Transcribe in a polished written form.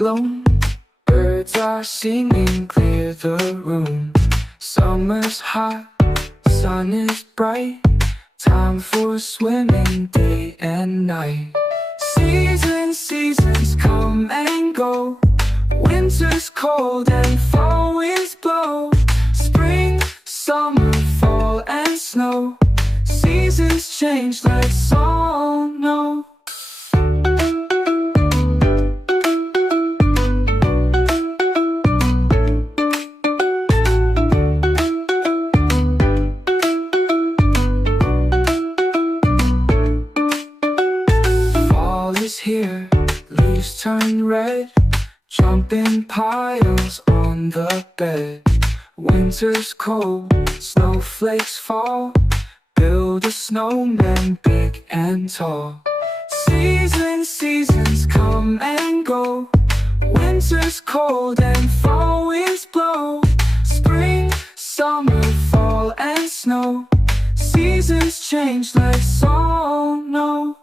blown. Birds are singing, clear the room. Summer's hot, sun is bright. Time for swimming day and night. Seasons come and go. Winter's cold and fall winds blow. Spring, summer, fall and snow. Seasons change, let's all know. Fall is here, leaves turn red. Jumping piles on the bed. Winter's cold, snowflakes fall. Build a snowman big and tall. Seasons come and go. Winter's cold and fall winds blow. Spring, summer, fall and snow. Seasons change, let's all know.